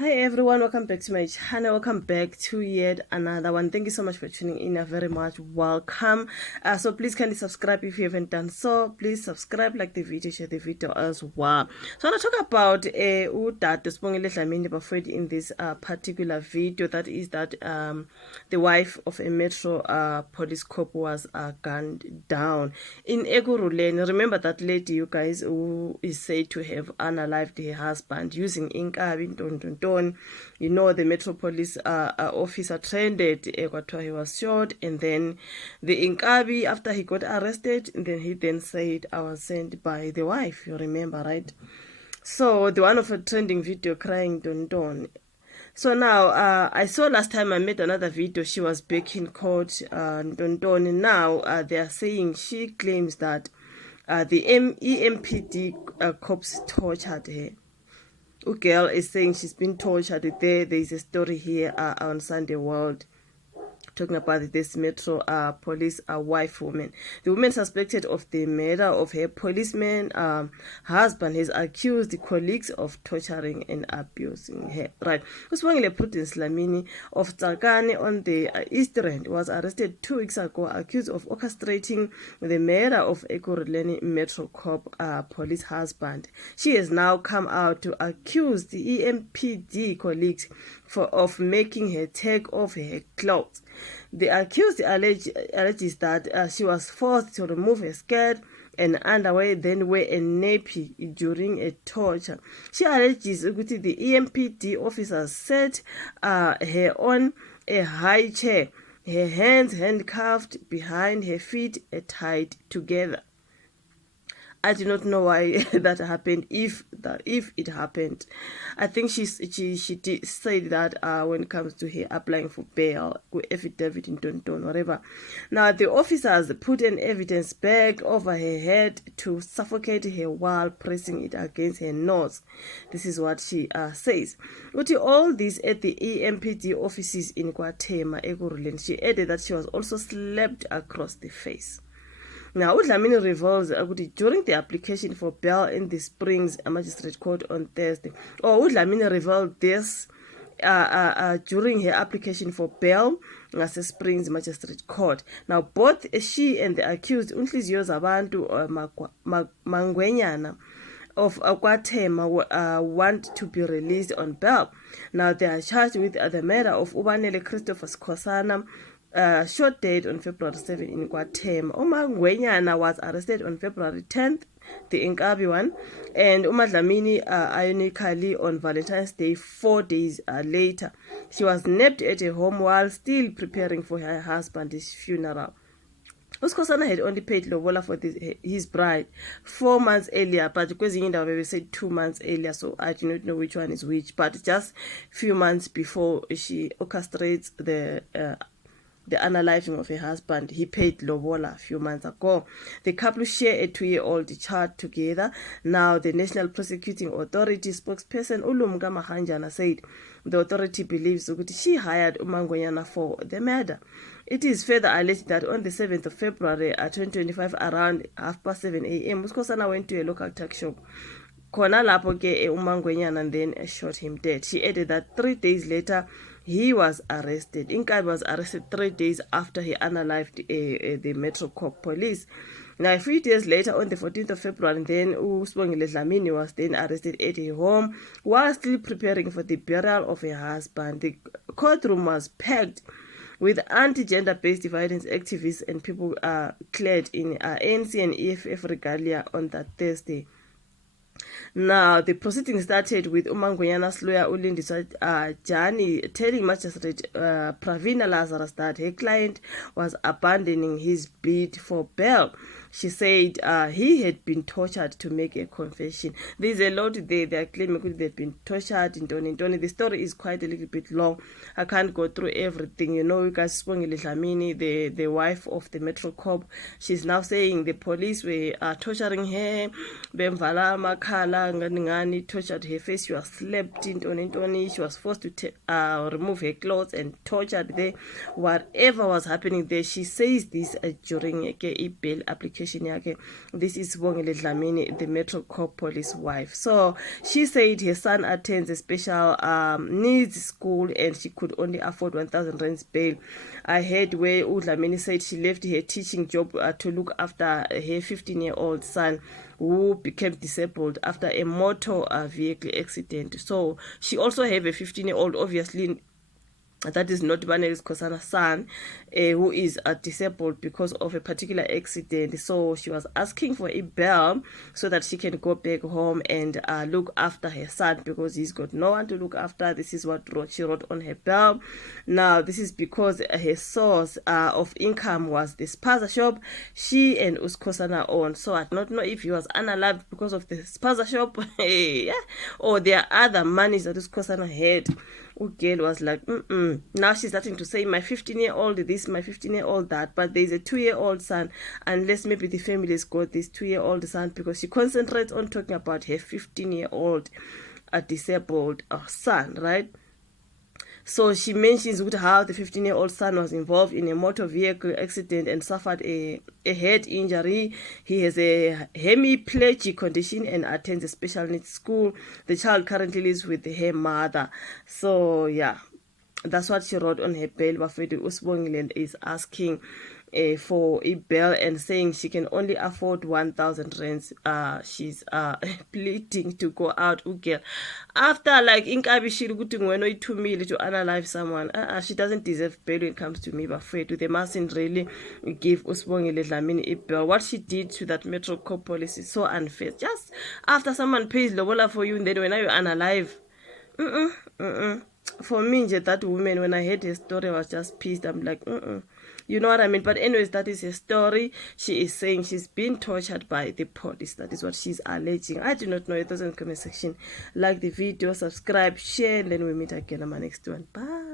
Hi everyone, welcome back to my channel. Welcome back to yet another one. Thank you so much for tuning in. You're very much welcome. So please kindly subscribe if you haven't done so. Please subscribe, like the video, share the video as well. So I want to talk about Sibongile Dlamini Bafred in this particular video. That is that the wife of a metro police cop was gunned down in Ekurhuleni. Remember that lady, you guys, who is said to have unalived her husband using inkabi. You know, the Metropolis officer trended. He was shot, and then the inkabi, after he got arrested, and then he then said, I was sent by the wife. You remember, right? So the one of a trending video crying don. So now, I saw last time I made another video, she was back in court, don. Now, they are saying she claims that the empd cops tortured her. Girl is saying she's been tortured. There's a story here on Sunday World talking about this metro police wife woman. The woman suspected of the murder of her policeman husband has accused the colleagues of torturing and abusing her. Right. Sibongile Dlamini of Tsakane on the East Rand was arrested 2 weeks ago, accused of orchestrating the murder of Ekurhuleni Metro Cop police husband. She has now come out to accuse the empd colleagues of making her take off her clothes. The accused alleges that she was forced to remove her skirt and underwear, then wear a nappy during a torture. She alleges that the empd officers set her on a high chair, her hands handcuffed behind her feet tied together. I do not know why that happened. If it happened, I think she did say that when it comes to her applying for bail, affidavit in Tonton, whatever. Now the officers put an evidence bag over her head to suffocate her while pressing it against her nose. This is what she says. With all this at the empd offices in KwaThema, Ekurhuleni, she added that she was also slapped across the face. Now, Dlamini reveals during the application for bail in the Springs Magistrate Court on Thursday, Dlamini revealed this during her application for bail at the Springs Magistrate Court. Now, both she and the accused, Unhliziyo Zabantu Mangwenyana of KwaThema, want to be released on bail. Now, they are charged with the murder of Banele Skosana, short date on February 7 in KwaThema. Mangwenyana was arrested on February 10th, the inkabi one, and Dlamini ironically on Valentine's Day 4 days later. She was nabbed at a home while still preparing for her husband's funeral. Skosana had only paid lobola for his bride 4 months earlier, but because we said 2 months earlier, so I do not know which one is which, but just few months before she orchestrates the unaliving of her husband, he paid lobola a few months ago. The couple share a 2-year-old child together. Now, the National Prosecuting Authority spokesperson Ulumka Mahanjana said the authority believes that she hired Mangwenyana for the murder. It is further alleged that on the 7th of February 2025, around 7:30 a.m., Skosana went to a local tuck shop. Khona lapho ke uMangwenyana and then shot him dead. She added that 3 days later, he was arrested. Inkabi was arrested 3 days after he unalived the Metro Cop police. Now, a few days later, on the 14th of February, then Sibongile Dlamini was then arrested at her home while still preparing for the burial of her husband. The courtroom was packed with anti-gender-based violence activists and people clad in ANC and EFF regalia on that Thursday. Now, the proceedings started with Mangwenyana's lawyer Ulindiswa Jani telling Magistrate Pravina Lazarus that her client was abandoning his bid for bail. She said he had been tortured to make a confession. There's a lot there. They are claiming they've been tortured in Tony. The story is quite a little bit long. I can't go through everything. You know, you guys, Sibongile Dlamini, the wife of the Metro Cop, she's now saying the police were torturing her. Bemvala Makala Ngani tortured her face. She was slapped in Tony. She was forced to remove her clothes and tortured there. Whatever was happening there, she says this during a bail application education yake. This is Sibongile Dlamini, the Metro Corp police wife. So she said her son attends a special needs school and she could only afford 1,000 rands bail. I heard where Dlamini said she left her teaching job to look after her 15-year-old son who became disabled after a motor vehicle accident. So she also have a 15-year-old, obviously that is not Banele Skosana's son, who is disabled because of a particular accident. So she was asking for a bail so that she can go back home and look after her son because he's got no one to look after. This is what she wrote on her bail. Now, this is because her source of income was the spaza shop she and Skosana owned. So I do not know if he was unalived because of the spaza shop or there are other monies that Skosana had. Girl was like, now she's starting to say my 15-year-old this, my 15-year-old that, but there's a 2-year-old son, unless maybe the family's got this 2-year-old son, because she concentrates on talking about her 15-year-old disabled son, right? So she mentions how the 15-year-old son was involved in a motor vehicle accident and suffered a head injury. He has a hemiplegic condition and attends a special needs school. The child currently lives with her mother. So yeah, that's what she wrote on her bail. Bafedi Sibongile is asking for a bail and saying she can only afford 1,000 rands. She's pleading to go out. Girl, after like Inkabi she when I 2 million to unalive someone, she doesn't deserve bail when it comes to me. Bafedi, they mustn't really give Sibongile Dlamini a bail. What she did to that Metro Corp police is so unfair. Just after someone pays lobola for you, and then when you're unalive, for me, that woman, when I heard her story, I was just pissed. I'm like, you know what I mean? But anyways, that is her story. She is saying she's been tortured by the police. That is what she's alleging. I do not know. It was in the comment section. Like the video, subscribe, share, and then we meet again on my next one. Bye.